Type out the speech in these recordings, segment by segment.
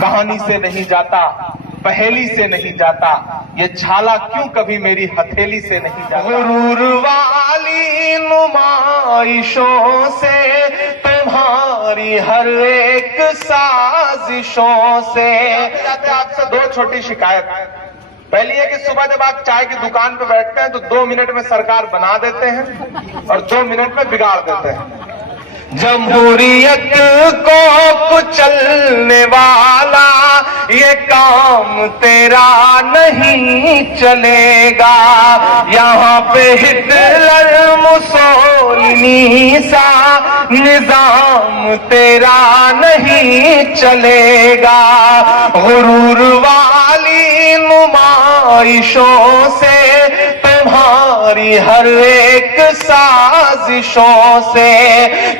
कहानी से नहीं जाता, पहेली से नहीं जाता, ये छाला क्यों कभी मेरी हथेली से नहीं जाता। गुरूर वाली नुमाइशों से, तुम्हारी हर एक साजिशों से। आपसे दो छोटी शिकायत। पहली है कि सुबह जब आप चाय की दुकान पे बैठते हैं तो 2 मिनट में सरकार बना देते हैं और 2 मिनट में बिगाड़ देते हैं। जमहूरियत को कुचलने वाला ये काम तेरा नहीं चलेगा। यहाँ पे हिटलर मुसोलिनी सा निजाम तेरा नहीं चलेगा। गुरूर वाली नुमाइशों से, तुम्हारी हर एक साजिशों से,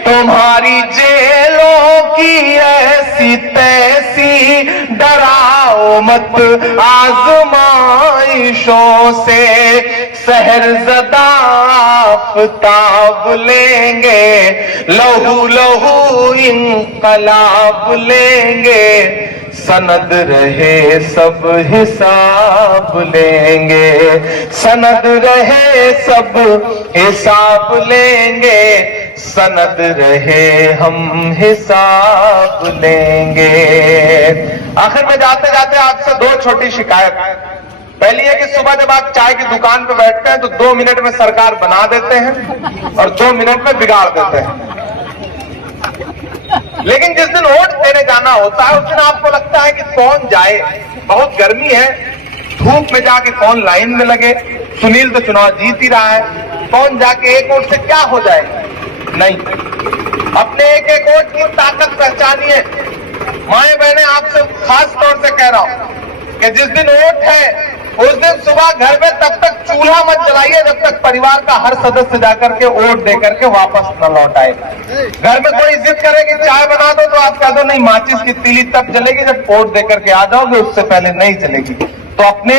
तुम्हारी जेलों की ऐसी तैसी डराओ मत आजमाइशों से। सहरज़दा आफ़ताब लेंगे, लहू लहू इनकलाब लेंगे, सनद रहे सब हिसाब लेंगे, सनद रहे सब हिसाब लेंगे, सनद रहे हम हिसाब लेंगे। आखिर में जाते जाते आपसे दो छोटी शिकायत। पहली है कि सुबह जब आप चाय की दुकान पे बैठते हैं तो 2 मिनट में सरकार बना देते हैं और 2 मिनट में बिगाड़ देते हैं। लेकिन जिस दिन वोट देने जाना होता है उस दिन आपको लगता है कि कौन जाए, बहुत गर्मी है, धूप में जाके कौन लाइन में लगे, सुनील तो चुनाव जीत ही रहा है, कौन जाके एक वोट से क्या हो जाए। नहीं, अपने एक एक वोट की ताकत पहचानिए। माए बहने, आपसे खास तौर से कह रहा हूं कि जिस दिन वोट है उस दिन सुबह घर में तब तक चूल्हा मत जलाइए जब तक परिवार का हर सदस्य जाकर के वोट देकर के वापस न लौट आए। घर में कोई जिद करेगी चाय बना दो तो आप कह दो नहीं, माचिस की तीली तब जलेगी जब वोट देकर के आ जाओगे, उससे पहले नहीं चलेगी। तो अपने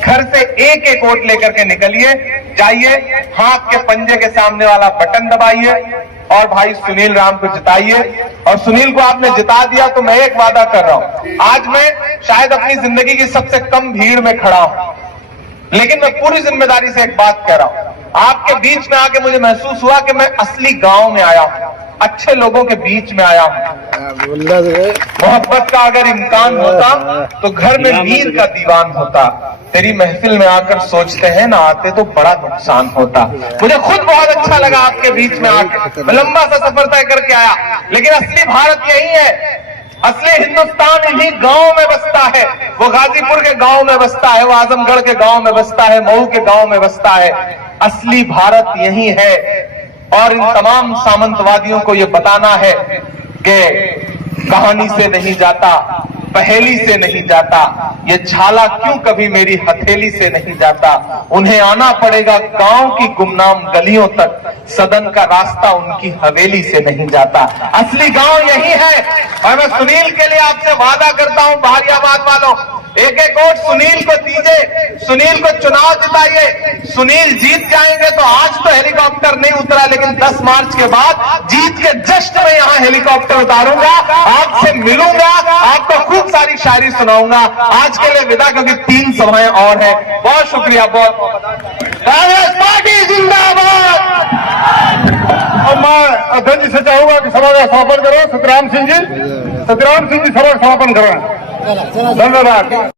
घर से एक एक वोट लेकर के निकलिए, जाइए, हाथ के पंजे के सामने वाला बटन दबाइए और भाई सुनील राम को जिताइए। और सुनील को आपने जिता दिया तो मैं एक वादा कर रहा हूं, आज मैं शायद अपनी जिंदगी की सबसे कम भीड़ में खड़ा हूं, लेकिन मैं पूरी जिम्मेदारी से एक बात कह रहा हूं। आपके बीच में आके मुझे महसूस हुआ कि मैं असली गांव में आया हूं, अच्छे लोगों के बीच में आया हूं। मोहब्बत का अगर इम्कान होता तो घर में मीर का दीवान होता। तेरी महफिल में आकर सोचते हैं ना आते तो बड़ा नुकसान होता। मुझे खुद बहुत अच्छा लगा आपके बीच में आकर, मैं लंबा सा सफर तय करके आया, लेकिन असली भारत यही है, असली हिंदुस्तान इन्हीं गांव में बसता है। वो गाजीपुर के गांव में बसता है, वो आजमगढ़ के गांव में बसता है, मऊ के गांव में बसता है। असली भारत यही है और इन तमाम सामंतवादियों को ये बताना है कि कहानी से नहीं जाता, पहेली से नहीं जाता, ये छाला क्यों कभी मेरी हथेली से नहीं जाता। उन्हें आना पड़ेगा गांव की गुमनाम गलियों तक, सदन का रास्ता उनकी हवेली से नहीं जाता। असली गांव यही है और मैं सुनील के लिए आपसे वादा करता हूं, बहारियाबाद वालों, एक एक वोट सुनील को दीजिए, सुनील को चुनाव जिताइए। सुनील जीत जाएंगे तो आज तो हेलीकॉप्टर नहीं उतरा, लेकिन 10 मार्च के बाद जीत के जश्न में यहां हेलीकॉप्टर उतारूंगा, आपसे मिलूंगा, आपको खूब सारी शायरी सुनाऊंगा। आज के लिए विदा, क्योंकि 3 सभाएं और हैं। बहुत शुक्रिया, बहुत कांग्रेस पार्टी जिंदाबाद। अब मैं अध्यक्ष जी से चाहूंगा कि सभा का समापन करो। सतराम सिंह जी सभा का समापन करें। धन्यवाद।